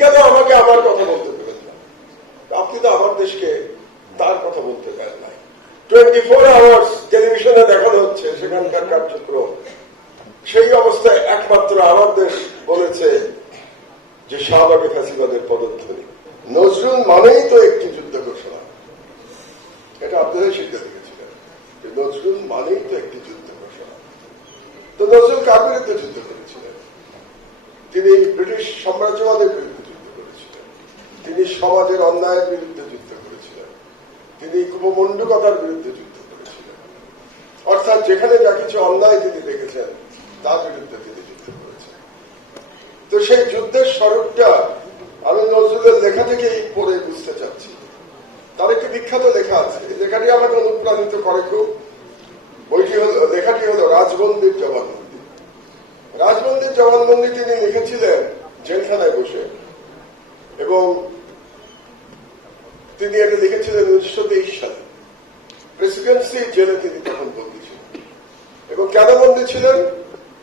কেন আমাকে আমার কথা বলতে দেবেন না? আপনি তো আমার দেশকে তার কথা বলতে দেন নাই। 24 আওয়ার্স টেলিভিশনে দেখানো হচ্ছে সেখানকার কার্যক্রম। সেই অবস্থায় একমাত্র আমার দেশ বলেছে যে শাহবাগে ফ্যাসিবাদের পদধ্বনি। নজরুল মানেই তো একটি যুদ্ধ ঘোষণা, এটা আপনাদের শিখতে দেখেছিলেন। নজরুল মানেই তো একটি যুদ্ধ ঘোষণা। তো নজরুল কার বিরুদ্ধে যুদ্ধ করেছিলেন? তিনি ব্রিটিশ সাম্রাজ্যবাদের বিরুদ্ধে যুদ্ধ করেছিলেন, তিনি সমাজের অন্যায়ের বিরুদ্ধে যুদ্ধ করেছিলেন, তিনি কুপমণ্ডুকতার বিরুদ্ধে যুদ্ধ করেছিলেন। অর্থাৎ যেখানে যা কিছু অন্যায় তিনি দেখেছেন তার বিরুদ্ধে তিনি যুদ্ধ করেছেন। তো সেই যুদ্ধের স্বরূপটা আমি নজরুলের লেখা থেকেই পড়ে বুঝতে চাচ্ছি। তার একটি বিখ্যাত লেখা আছে, এই লেখাটি আমাকে অনুপ্রাণিত করে খুব। লেখাটি হল রাজবন্দির জবানবন্দি। রাজবন্দির জবানবন্দি তিনি লিখেছিলেন জেলখানায় বসে, এবং তিনি এটা লিখেছিলেন 1923 সালে। প্রেসিডেন্সি জেলে তিনি তখন বন্দী ছিলেন, এবং কেন বন্দী ছিলেন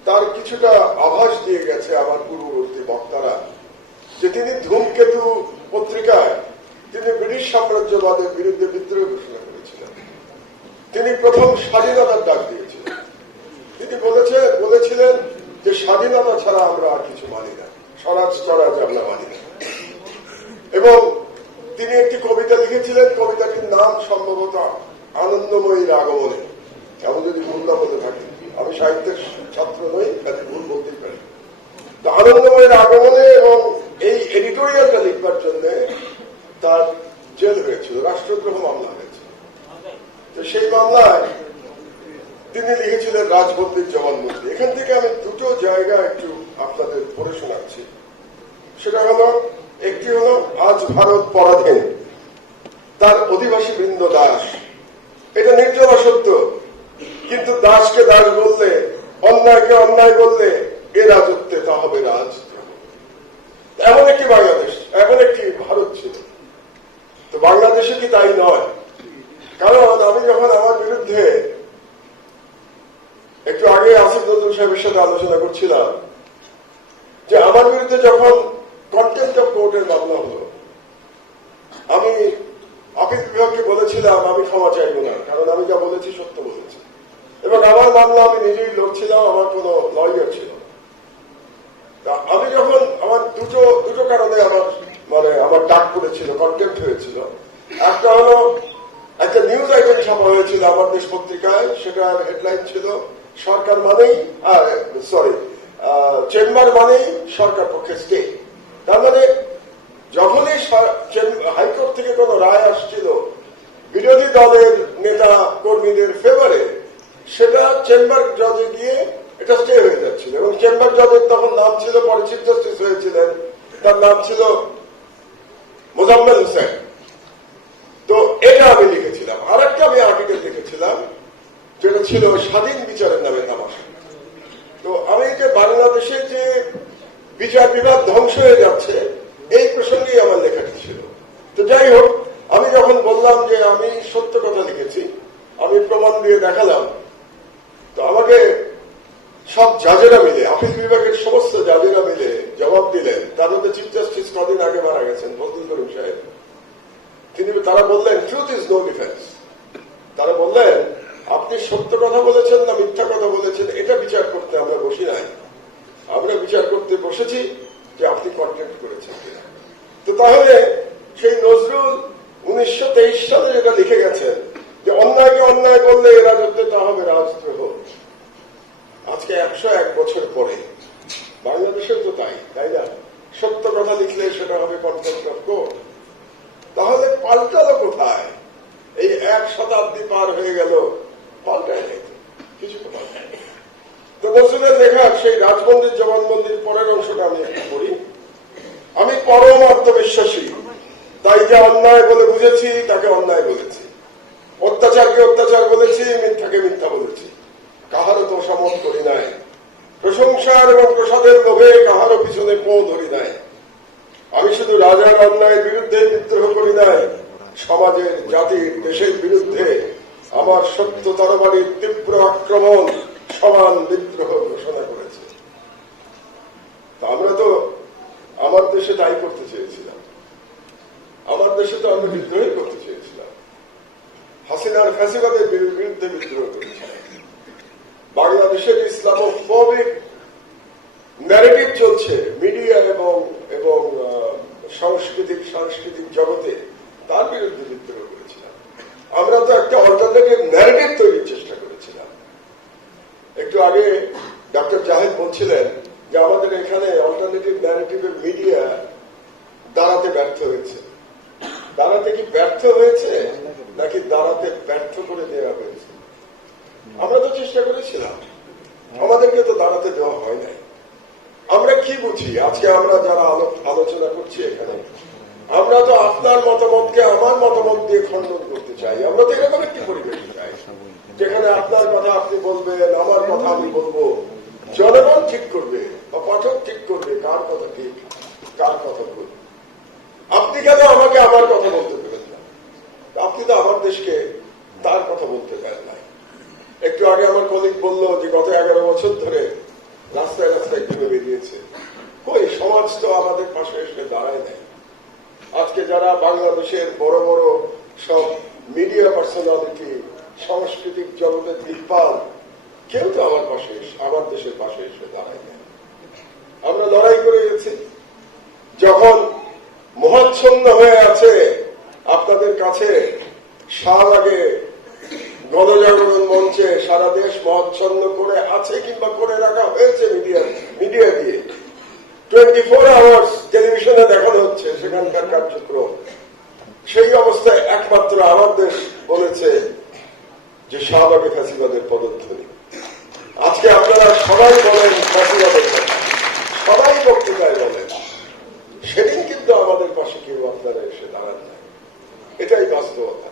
তার কিছুটা আভাস দিয়ে গেছে আমার পূর্ববর্তী বক্তারা, যে তিনি ধূমকেতু পত্রিকায় তিনি ব্রিটিশ সাম্রাজ্যবাদের বিরুদ্ধে বিদ্রোহ ঘোষণা করেছিলেন। তিনি প্রথম স্বাধীনতার ডাক দিয়েছিলেন। তিনি বলেছিলেন যে স্বাধীনতা ছাড়া আমরা আর কিছু মানি না, স্বরাজ আমরা মানি না। এবং তিনি একটি কবিতা লিখেছিলেন, কবিতাটির নাম সম্ভবত আনন্দময়ীর আগমনে। এমন যদি ভুল না বলে থাকি, আমি সাহিত্যের ছাত্র নই, কাজে ভুল বলতেই পারি। তো আনন্দময়ীর আগমনে এবং এই এডিটোরিয়ালটা লিখবার জন্য তার জেল হয়েছিল, রাষ্ট্রদ্রোহ মামলা হয়েছিল। তো সেই মামলায় তিনি লিখেছিলেন রাজবন্দির জবানবন্দি। এখান থেকে আমি দুটো জায়গা একটু আপনাদের পড়ে শোনাচ্ছি। সেটা হলো, একটি হলো আজ ভারত পরাধীন, তার অধিবাসী বৃন্দ দাস। এটা নির্জলা সত্য, কিন্তু দাসকে দাস বললে, অন্যায়কে অন্যায় বললে এ রাজত্বে তা হবে রাজ। এমন একটি বাংলাদেশ, এমন একটি ভারত ছিল। তো বাংলাদেশে কি তাই নয়? কারণ আমি যখন আমার বিরুদ্ধে একটু আগে আসিফ নজরুল সাহেবের সাথে আলোচনা করছিলাম, যে আমার বিরুদ্ধে যখন কন্টেম্পট অফ কোর্টের মামলা হলো, আমি আপিল বিভাগকে বলেছিলাম আমি ক্ষমা চাইব না, কারণ আমি যা বলেছি সত্য বলেছি। এবং আমার মামলা আমি নিজেই লড়ছিলাম, আমার কোন লয়ার ছিল না। আমি যখন আমার দুটো কারণে আমার ডাক পড়েছিল, কন্টেম্পট হয়েছিল। একটা হলো, একটা নিউজ আইটেম ছাপা হয়েছিল আমার দেশ পত্রিকায়, সেটার হেডলাইন ছিল সরকার মানেই চেম্বার মানেই সরকার পক্ষে স্টে। তার মানে যখনই হাইকোর্ট থেকে কোন রায় আসছিল বিরোধী দলের নেতা কর্মীদের ফেভারে, সেটা চেম্বার জজে গিয়ে এটা স্টে হয়ে যাচ্ছিল। এবং চেম্বার জজের তখন নাম ছিল, পরে চিফ জাস্টিস হয়েছিলেন, তার নাম ছিল মোজাম্মেল হোসেন। তো এটা আমি লিখেছিলাম। আর একটা আমি আর্টিকেল লিখেছিলাম, যেটা ছিল স্বাধীন বিচারের নামে তামাশা। তো আমি যে বাংলাদেশে যে বিচার বিভাগ ধ্বংস হয়ে যাচ্ছে, এই প্রসঙ্গেই আমার লেখাটি ছিল। তো যাই হোক, আমি যখন বললাম যে আমি সত্য কথা লিখেছি, আমি প্রমাণ দিয়ে দেখালাম, তো আমাকে সব জাজেরা মিলে, আপিল বিভাগের সমস্ত জাজেরা মিলে জবাব দিলেন। তার মধ্যে চিফ জাস্টিস কদিন আগে মারা গেছেন, ফজলুল করিম সাহেব। তারা বললেন ট্রুথ ইজ নো ডিফেন্স। তারা বললেন আপনি সত্য কথা বলেছেন না মিথ্যা কথা বলেছেন, এটা বিচার করতে আমরা বসি নাই। আমরা বিচার করতে বসেছি যে আপনি কন্টেম্পট করেছেন কিনা। তো তাহলে সেই নজরুল 1923 সালে যেটা লিখে গেছেন, যে অন্যায়কে অন্যায় করলে এ রাজত্বে তা হবে রাজদ্রোহ, আজকে 101 বছর পরে বাংলাদেশের তো তাই না? সত্য কথা লিখলে সেটা হবে কন্টেম্পট অফ কোর্ট। তাহলে পাল্টালো কোথায়? এই 1 শতাব্দী পার হয়ে গেল, পাল্টায় নেই, কিছু পাল্টায় নেই। তো নজরুলের লেখা সেই রাজবন্দির জবানবন্দির পরের অংশটা আমি একটু পড়ি। আমি পরম আত্মবিশ্বাসী, তাই যা অন্যায় বলে বুঝেছি তাকে অন্যায় বলেছি, অত্যাচারকে অত্যাচার বলেছি, মিথ্যাকে মিথ্যা বলেছি, কাহারও তো সমত করি নাই, প্রশংসার এবং প্রসাদের লোভে কাহারও পিছনে পো ধরি নাই। আমি শুধু রাজার অন্যায়ের বিরুদ্ধে বিদ্রোহ করি নাই, সমাজের, জাতির, দেশের বিরুদ্ধে আমার সত্য তরবারির তীব্র আক্রমণ সমান বিদ্রোহ ঘোষণা করেছে। আমরা তো আমার দেশে তাই করতে চেয়েছিলাম। আমার দেশে তো আমরা বিদ্রোহ করতে চেয়েছিলাম, হাসিনার ফ্যাসিবাদের বিরুদ্ধে বিদ্রোহ করেছিলাম। বাংলাদেশের ইসলামোফোবিক ন্যারেটিভ চলছে মিডিয়া এবং সাংস্কৃতিক জগতে, তার বিরুদ্ধে বিদ্রোহ করেছিলাম। আমরা তো একটা অল্টারনেটিভ ন্যারেটিভ তৈরির চেষ্টা করেছিলাম। একটু আগে ডক্টর জাহেদ বলছিলেন যে আমাদের এখানে অল্টারনেটিভ ন্যারেটিভের মিডিয়া দাঁড়াতে ব্যর্থ হয়েছে। দাঁড়াতে কি ব্যর্থ হয়েছে নাকি দাঁড়াতে ব্যর্থ করে দেওয়া হয়েছে? আমরা তো চেষ্টা করেছিলাম, আমাদেরকে তো দাঁড়াতে দেওয়া হয় নাই। আমরা কি বুঝি আজকে আমরা যারা আলোচনা করছি এখানে, আমরা তো আপনার মতামতকে আমার মতামত দিয়ে খণ্ডন করতে চাই। আমরা তো এরকম একটি পরিবেশ চাই যেখানে আপনার কথা আপনি বলবেন, আমার কথা আমি বলবো, জনগণ ঠিক করবে বা পাঠক ঠিক করবে কার কথা ঠিক কার কথা ভুল। আপনি কেন আমাকে আমার কথা বলতে পারেন না? আপনি তো আমার দেশকে তার কথা বলতে পারেন না। একটু আগে আমার কলিগ বলল যে গত 11 বছর ধরে রাস্তায় রাস্তায় ঘুরে বেরিয়েছে। কই, সমাজ তো আমাদের পাশে এসে দাঁড়ায় নাই। আজকে যারা বাংলাদেশের বড় বড় সব মিডিয়া পার্সোনালিটি, সাংস্কৃতিক জগতের দিকপাল, কেউ তো আমার দেশের পাশে এসে দাঁড়ায় নাই। আমরা লড়াই করে গেছি। যখন মহাচ্ছন্ন হয়ে আছে আপনাদের কাছে, শাহবাগে গণজাগরণ মঞ্চে সারা দেশ মহাচ্ছন্ন করে আছে কিংবা করে রাখা হয়েছে মিডিয়া দিয়ে, 24 আওয়ার্স টেলিভিশনে দেখানো হচ্ছে সেখানকার কার্যক্রম। সেই অবস্থায় একমাত্র আমার দেশ বলেছে যে শাহবাগে ফ্যাসিবাদের পদধ্বনি। আজকে আপনারা সবাই বলেন ফ্যাসিবাদের কথা, সবাই বক্তৃতায় বলেন, সেদিন কিন্তু আমাদের পাশে কেউ আপনারা এসে দাঁড়ান না। এটাই বাস্তবতা।